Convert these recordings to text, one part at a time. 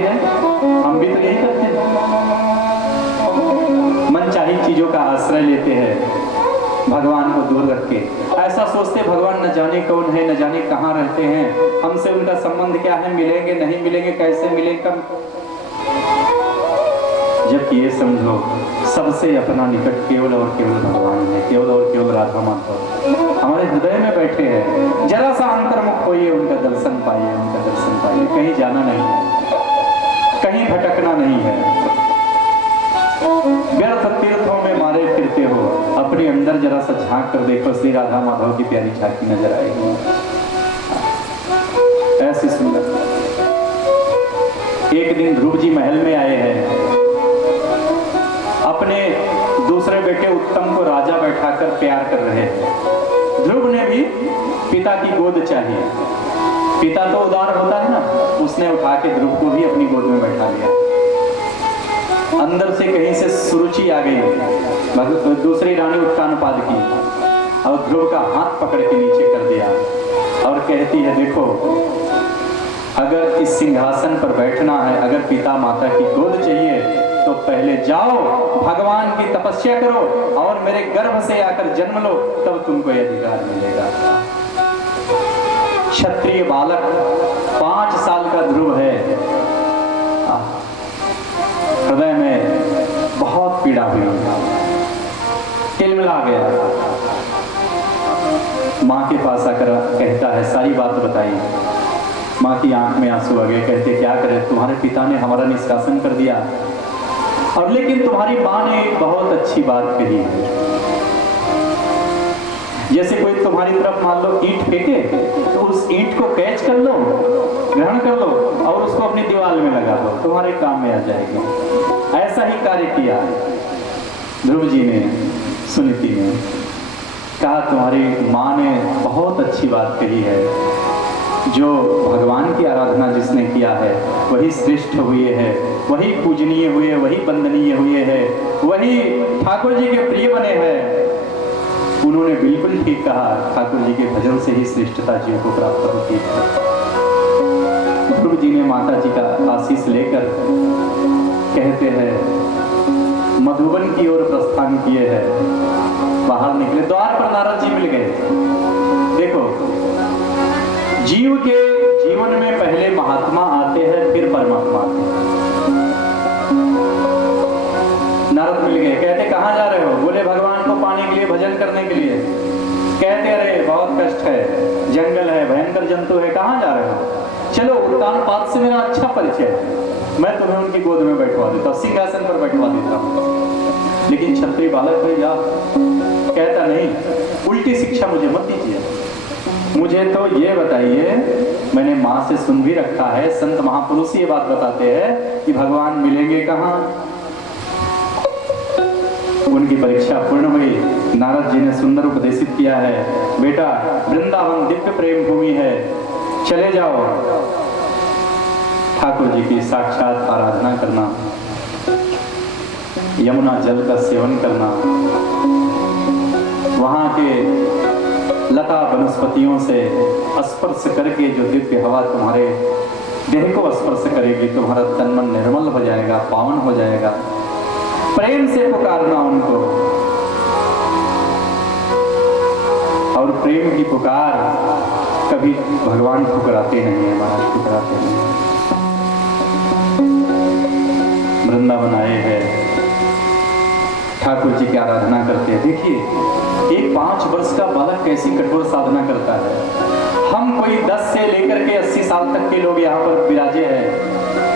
हैं, हम भी तो यही करते हैं, मनचाही चीजों का आश्रय लेते हैं भगवान को दूर रख के। ऐसा सोचते भगवान न जाने कौन है, न जाने कहाँ रहते हैं, हमसे उनका संबंध क्या है, मिलेंगे नहीं मिलेंगे, कैसे मिलेंगे। जबकि ये समझो सबसे अपना निकट केवल और केवल भगवान है, केवल और केवल राधा माधव हमारे हृदय में बैठे हैं। जरा सा अंतर्मुख होइए, उनका दर्शन पाइए, उनका दर्शन पाइए। कहीं जाना नहीं है, कहीं भटकना नहीं है, व्यर्थ तीर्थों में मारे फिरते हो, अपने अंदर जरा सा झांक कर देखो, श्री राधा माधव की प्यारी झांकी नजर आएगी, ऐसी सुंदर। एक दिन ध्रुव जी महल में आए हैं, अपने दूसरे बेटे उत्तम को राजा बैठाकर प्यार कर रहे हैं। ध्रुव ने भी पिता की गोद चाहिए, पिता तो उदार होता है ना, उसने उठा के ध्रुव को भी अपनी गोद में बैठा लिया। अंदर से कहीं से सुरुचि आ गई, दूसरी रानी उत्तानपाद की, और ध्रुव का हाथ पकड़ के नीचे कर दिया और कहती है, देखो अगर इस सिंहासन पर बैठना है, अगर पिता माता की गोद चाहिए तो पहले जाओ भगवान की तपस्या करो और मेरे गर्भ से आकर जन्म लो, तब तुमको यह अधिकार मिलेगा। क्षत्रिय बालक 5 साल का ध्रुव है, हृदय में बहुत पीड़ा हुई, तिलमिला गया। माँ के पास आकर कहता है, सारी बात बताई। माँ की आंख में आंसू आ गए, कहते क्या करे, तुम्हारे पिता ने हमारा निष्कासन कर दिया, और लेकिन तुम्हारी माँ ने एक बहुत अच्छी बात कही है। जैसे कोई तुम्हारी तरफ मान लो ईंट फेंके, तो उस ईंट को कैच कर लो, ग्रहण कर लो और उसको अपनी दीवार में लगा दो, तुम्हारे काम में आ जाएगी। ऐसा ही कार्य किया ध्रुव जी ने, सुनीति ने कहा, तुम्हारी माँ ने बहुत अच्छी बात कही है, जो भगवान की आराधना जिसने किया है वही श्रेष्ठ हुए है, वही पूजनीय हुए, वही वंदनीय हुए है, वही ठाकुर जी के प्रिय बने हैं। उन्होंने बिल्कुल ठीक कहा, ठाकुर जी के भजन से ही श्रेष्ठता जीव को प्राप्त होती है। ध्रुव जी ने माता जी का आशीष लेकर कहते हैं मधुबन की ओर प्रस्थान किए हैं, बाहर निकले, द्वार पर नारद जी मिल गए। देखो, जीव के जीवन में पहले महात्मा आते हैं, फिर परमात्मा आते हैं। नारद मिल गए, कहते कहाँ जा रहे हो? बोले भगवान को पाने के लिए, भजन करने के लिए। कहते अरे बहुत कष्ट है, जंगल है, भयंकर जंतु है, कहाँ जा रहे हो? चलो उत्तानपाद से मेरा अच्छा परिचय है, मैं तुम्हें उनकी गोद में बैठवा देता हूँ, सिंहासन पर बैठवा देता हूँ। लेकिन क्षत्रिय बालक है जा, कहता नहीं, उल्टी शिक्षा मुझे मत दीजिए, मुझे तो ये बताइए, मैंने माँ से सुन भी रखा है, संत महापुरुष ये बात बताते हैं कि भगवान मिलेंगे कहाँ। उनकी परीक्षा पूर्ण हुई, नारद जी ने सुंदर उपदेशित किया है, बेटा वृंदावन दिव्य प्रेम भूमि है, चले जाओ ठाकुर जी की साक्षात आराधना करना, यमुना जल का सेवन करना, वहां के लता वनस्पतियों से स्पर्श करके जो दिव्य हवा तुम्हारे देह को स्पर्श करेगी, तुम्हारा तन मन निर्मल हो जाएगा, पावन हो जाएगा। प्रेम से पुकारना उनको, और प्रेम की पुकार कभी भगवान ठुकराते नहीं है, महाराज ठुकराते नहीं। वृंदावन आए हैं, ठाकुर जी की आराधना करते हैं। देखिए एक 5 वर्ष का बालक कैसी कठोर साधना करता है। हम कोई 10 से लेकर के 80 साल तक के लोग यहाँ पर विराजे हैं,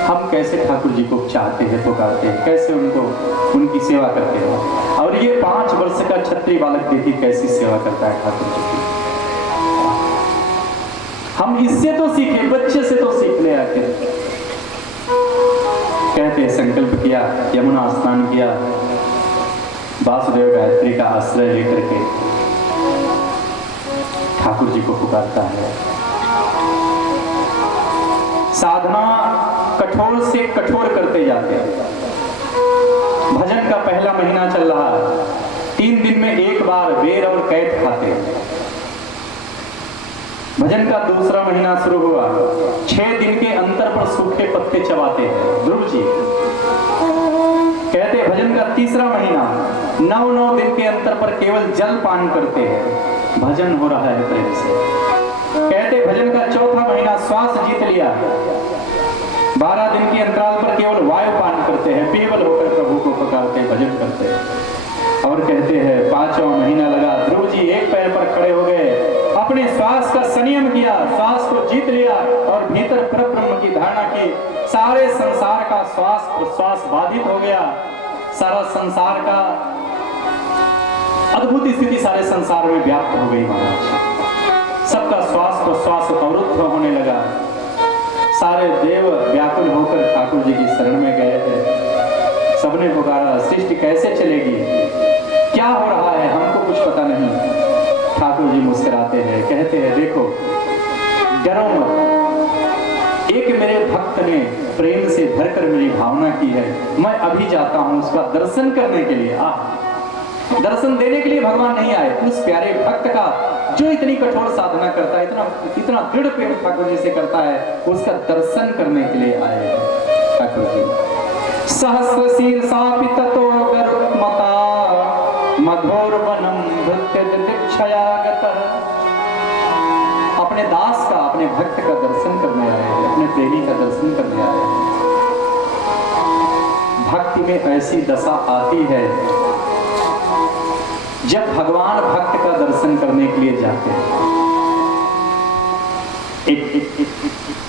हम कैसे ठाकुर जी को चाहते हैं, पुकारते हैं, कैसे उनको उनकी सेवा करते हैं। और ये 5 वर्ष का क्षत्रिय बालक देखिए कैसी सेवा करता है ठाकुर जी की। हम इससे तो सीखे, बच्चे से तो सीख ले आके। कहते हैं संकल्प किया, यमुना स्नान किया, वासुदेव गायत्री का आश्रय लेकर के ठाकुर जी को पुकारता है। साधना कठोर से कठोर करते जाते हैं। भजन का पहला महीना चल रहा है, 3 दिन में एक बार बेर और कैट खाते हैं। भजन का दूसरा महीना शुरू हुआ, 6 दिन के अंतर पर सूखे पत्ते चबाते हैं। तीसरा महीना 9 दिन के अंतर पर केवल जल पान करते हैं, भजन हो रहा है प्रेम से। कहते भजन का चौथा महीना श्वास जीत लिया, 12 दिन के अंतराल पर केवल वायु पान करते हैं, पीवल होकर प्रभु को पुकारते हैं, भजन करते हैं। और कहते हैं 5वां महीना लगा, ध्रुव जी एक पैर पर खड़े हो गए, अपने श्वास का संयम किया, श्वास को जीत लिया और भीतर परब्रह्म की धारणा की। सारे संसार का श्वास प्रश्वास बाधित हो गया, सारा संसार का अद्भुत स्थिति सारे संसार में व्याप्त हो गई महाराज। सबका श्वास प्रश्वास अवरुद्ध होने लगा, सारे देव व्याकुल होकर ठाकुर जी की शरण में गए थे। सबने पुकारा सृष्टि कैसे चलेगी, क्या हो रहा है, हमको कुछ पता नहीं। ठाकुर जी मुस्कुराते हैं, कहते हैं देखो डरो मत, एक मेरे भक्त ने प्रेम से भरकर मेरी भावना की है, मैं अभी जाता हूं उसका दर्शन करने के लिए। दर्शन देने के लिए भगवान नहीं आए, उस प्यारे भक्त का जो इतनी कठोर साधना करता है, इतना दृढ़ प्रेम ठाकुर जी से करता है, उसका दर्शन करने के लिए आए ठाकुर जी। सहस्र शीर्षा पिततो गरुत्मता मधुर वनम भृत्य दीक्षयागत। अपने दास का, अपने भक्त का दर्शन करने आए हैं, अपने प्रेमी का दर्शन करने आए हैं। भक्ति में ऐसी दशा आती है जब भगवान भक्त का दर्शन करने के लिए जाते हैं। एक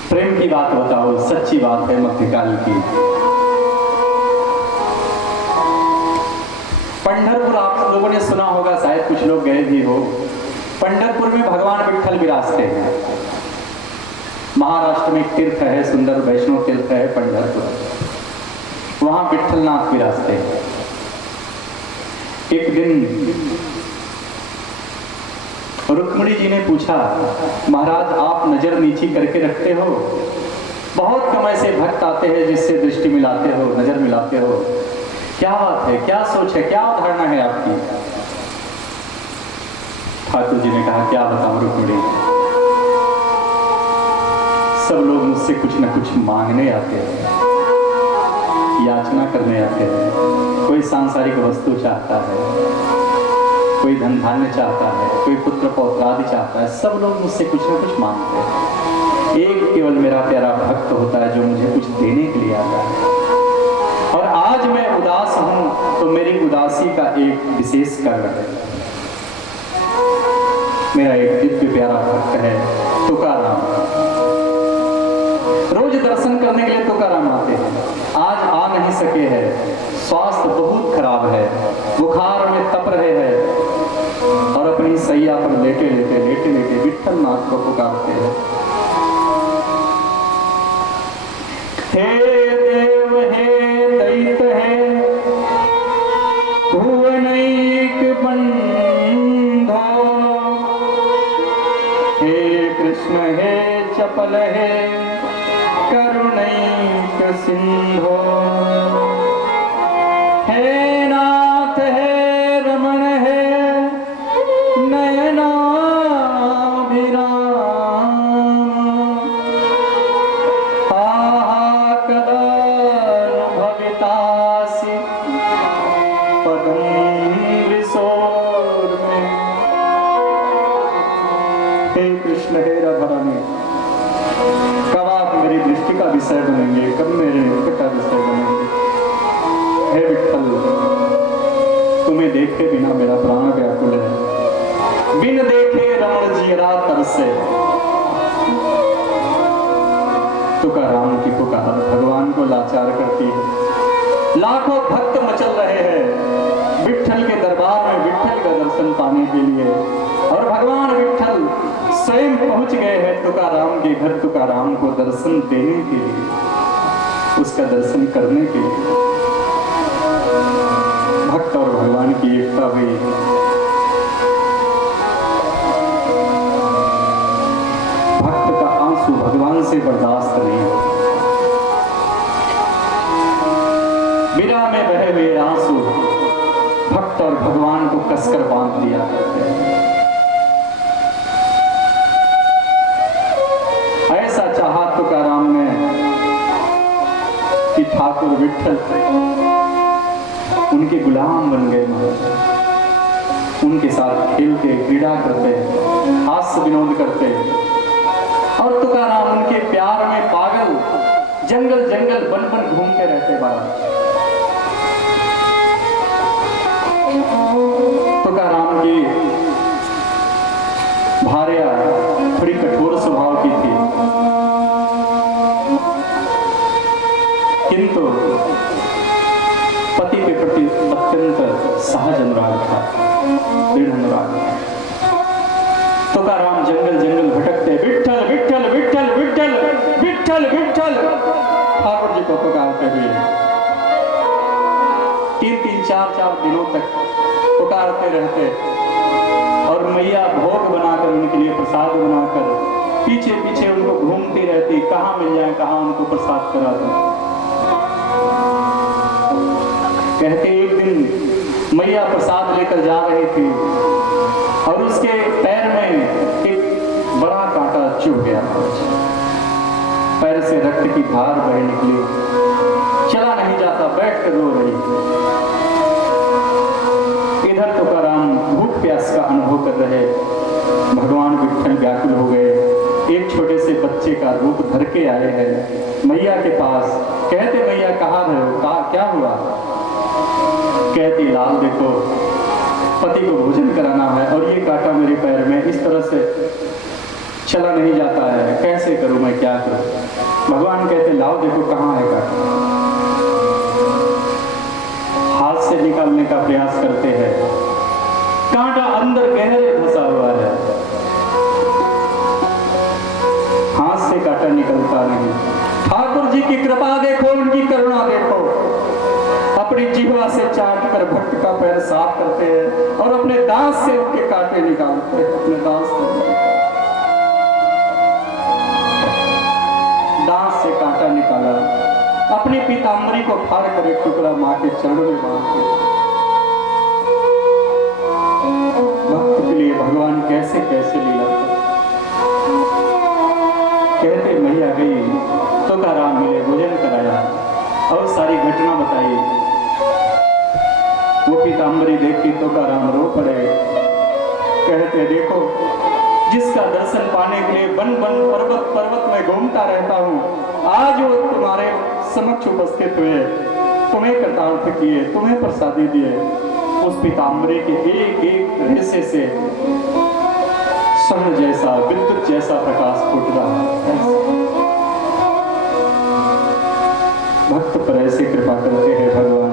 प्रेम की बात बताओ, सच्ची बात है मध्यकाल की। पंढरपुर आप लोगों ने सुना होगा, शायद कुछ लोग गए भी हो। पंढरपुर में भगवान विट्ठल विराजते हैं। महाराष्ट्र में एक तीर्थ है, सुंदर वैष्णव तीर्थ है पंढरपुर, वहां विट्ठलनाथ विराजते हैं। एक दिन रुक्मिणी जी ने पूछा, महाराज आप नजर नीची करके रखते हो, बहुत कम ऐसे भक्त आते हैं जिससे दृष्टि मिलाते हो, नजर मिलाते हो, क्या बात है, क्या सोच है, क्या धारणा है आपकी? ठाकुर जी ने कहा क्या बताऊं रुक्मिणी, सब लोग मुझसे कुछ न कुछ मांगने आते हैं, याचना करने आते हैं। कोई सांसारिक वस्तु चाहता है, कोई धन धान्य चाहता है, कोई पुत्र पौत्र आदि चाहता है, सब लोग मुझसे कुछ न कुछ मांगते हैं। एक केवल मेरा प्यारा भक्त होता है जो मुझे कुछ देने के लिए आता है। और आज मैं उदास हूं तो मेरी उदासी का एक विशेष कारण है। मेरा एक दिव्य प्यारा भक्त है तुकाराम, रोज दर्शन करने के लिए तुकाराम आते हैं, आज आ नहीं सके हैं, स्वास्थ्य बहुत खराब है, बुखार में तप रहे हैं और अपनी सैया पर लेटे लेटे विट्ठलनाथ को पुकारते हैं। हे देव हे दैत हे भुवनैक बंधो, हे कृष्ण हे चपल हे करुणैक सिंधो, हे नाथ हे रमण हे नयनाभिराम, आहा कदा भवितासि पदम विसोर में। हे कृष्ण हे राधारानी, कब आप मेरी दृष्टि का विषय बनेंगे, कब मेरे नृत्य का विषय बनेंगे? हे विट्ठल, तुम्हें देखे बिना मेरा प्राण व्याकुल है, बिन देखे रमण जीरा तरसे। तुकाराम की पुकार भगवान को लाचार करती है। लाखों भक्त मचल रहे हैं विट्ठल के दरबार में विट्ठल का दर्शन पाने के लिए, और भगवान विट्ठल स्वयं पहुंच गए हैं तुकाराम के घर, तुकाराम को दर्शन देने के लिए, उसका दर्शन करने के लिए। भक्त और भगवान की एकता हुई। भक्त का आंसू भगवान से बर्दाश्त नहीं, बिना में बहे हुए आंसू भक्त और भगवान को कसकर बांध दिया करते हैं। ऐसा चाहा तुकाराम ने कि ठाकुर विट्ठल उनके गुलाम बन गए महाराज। उनके साथ खेलते, क्रीड़ा करते, हास्य विनोद करते, और तुकाराम उनके प्यार में पागल, जंगल जंगल बन बन घूमते रहते महाराज। तुकाराम की भार्या थोड़ी कठोर स्वभाव की थी, किंतु पति के प्रति अत्यंत सहज अनुराग था, दृढ़ अनुराग था। तुकाराम जंगल जंगल भटकते, विठ्ठल विठ्ठल विठ्ठल विठ्ठल विठ्ठल विठ्ठल ठाकुर जी को पुकारते हुए 3-3, 4-4 दिनों तक पुकारते रहते, और मैया भोग बनाकर उनके लिए प्रसाद बनाकर पीछे पीछे उनको घूमती रहती, कहाँ मिल जाए कहाँ उनको प्रसाद करा दो। कहते एक दिन मैया प्रसाद लेकर जा रही थी और उसके पैर में एक बड़ा कांटा चुभ गया, पैर से रक्त की धार बह निकली, चला नहीं जाता, बैठ कर रो रही। इधर तुकाराम भूख प्यास का अनुभव कर रहे, भगवान विठ्ठल व्याकुल हो गए, एक छोटे से बच्चे का रूप धर के आए हैं मैया के पास। कहते मैया कहाँ रहे हो, कहा क्या हुआ? कहती लाल देखो, पति को भोजन कराना है और ये कांटा मेरे पैर में इस तरह से चला नहीं जाता है, कैसे करूं मैं, क्या करूं? भगवान कहते लाओ देखो कहाँ है कांटा। हाथ से निकालने का प्रयास करते हैं, कांटा अंदर गहरे फंसा हुआ है, हाथ से कांटा निकलता नहीं। ठाकुर जी की कृपा देखो, उनकी करुणा देखो, अपनी जिह्वा से चाट कर भक्त का पैर साफ करते हैं और अपने दांत से उनके कांटे निकालते हैं, अपने दांत से कांटा निकाला, अपनी पीतांबरी को फाड़ कर एक टुकड़ा मां के चरणों में बांध के। भक्त के लिए भगवान कैसे कैसे लीला करते। कहते मैया गई, तुकाराम मिले, भोजन कराया और सारी घटना बताई। वो पीतांबरी देख के तुकाराम रो पड़े। कहते देखो, जिसका दर्शन पाने के लिए वन वन पर्वत पर्वत में घूमता रहता हूँ, आज वो तुम्हारे समक्ष उपस्थित हुए, तुम्हें कृतार्थ किए, तुम्हें प्रसादी दिए। उस पीतांबरी के एक एक रेशे से स्वर्ण जैसा, विद्युत जैसा प्रकाश फूट रहा है। भक्त पर ऐसे कृपा करते हैं भगवान,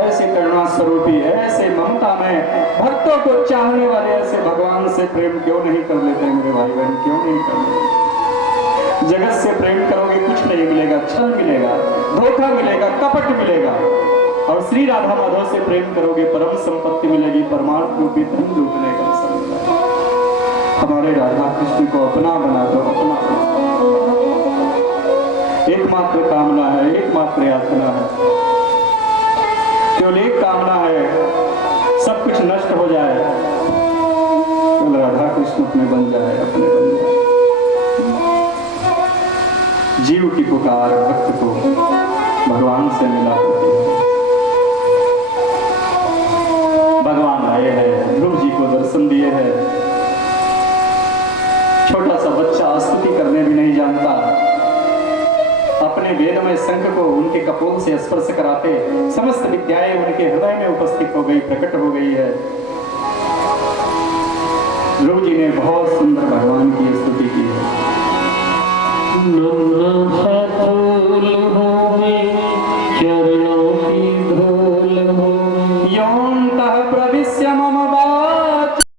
ऐसे करुणा स्वरूपी, ऐसे ममता में भक्तों को चाहने वाले ऐसे भगवान से प्रेम क्यों नहीं कर लेते मेरे भाई बहन, क्यों नहीं कर लेते? जगत से प्रेम करोगे कुछ नहीं मिलेगा, छल मिलेगा, धोखा मिलेगा, कपट मिलेगा, और श्री राधा माधव से प्रेम करोगे परम संपत्ति मिलेगी, परमार्थ रूपी धन लूटने का अवसर। हमारे राधा कृष्ण को अपना बना दो, अपना बना दो। एकमात्र कामना है, एकमात्र याचना है, केवल एक कामना है, सब कुछ नष्ट हो जाए, केवल राधा कृष्ण अपने बन जाए, अपने बन जाए। जीव की पुकार भक्त को भगवान से मिला होती है। भगवान आए हैं, ध्रुव जी को दर्शन दिए हैं। छोटा सा बच्चा स्तुति करने भी नहीं जानता, अपने वेद में शंख को उनके कपोल से स्पर्श कराते समस्त विद्याएं उनके हृदय में उपस्थित हो गई, प्रकट हो गई है। ध्रुव जी ने बहुत सुंदर भगवान की स्तुति की है।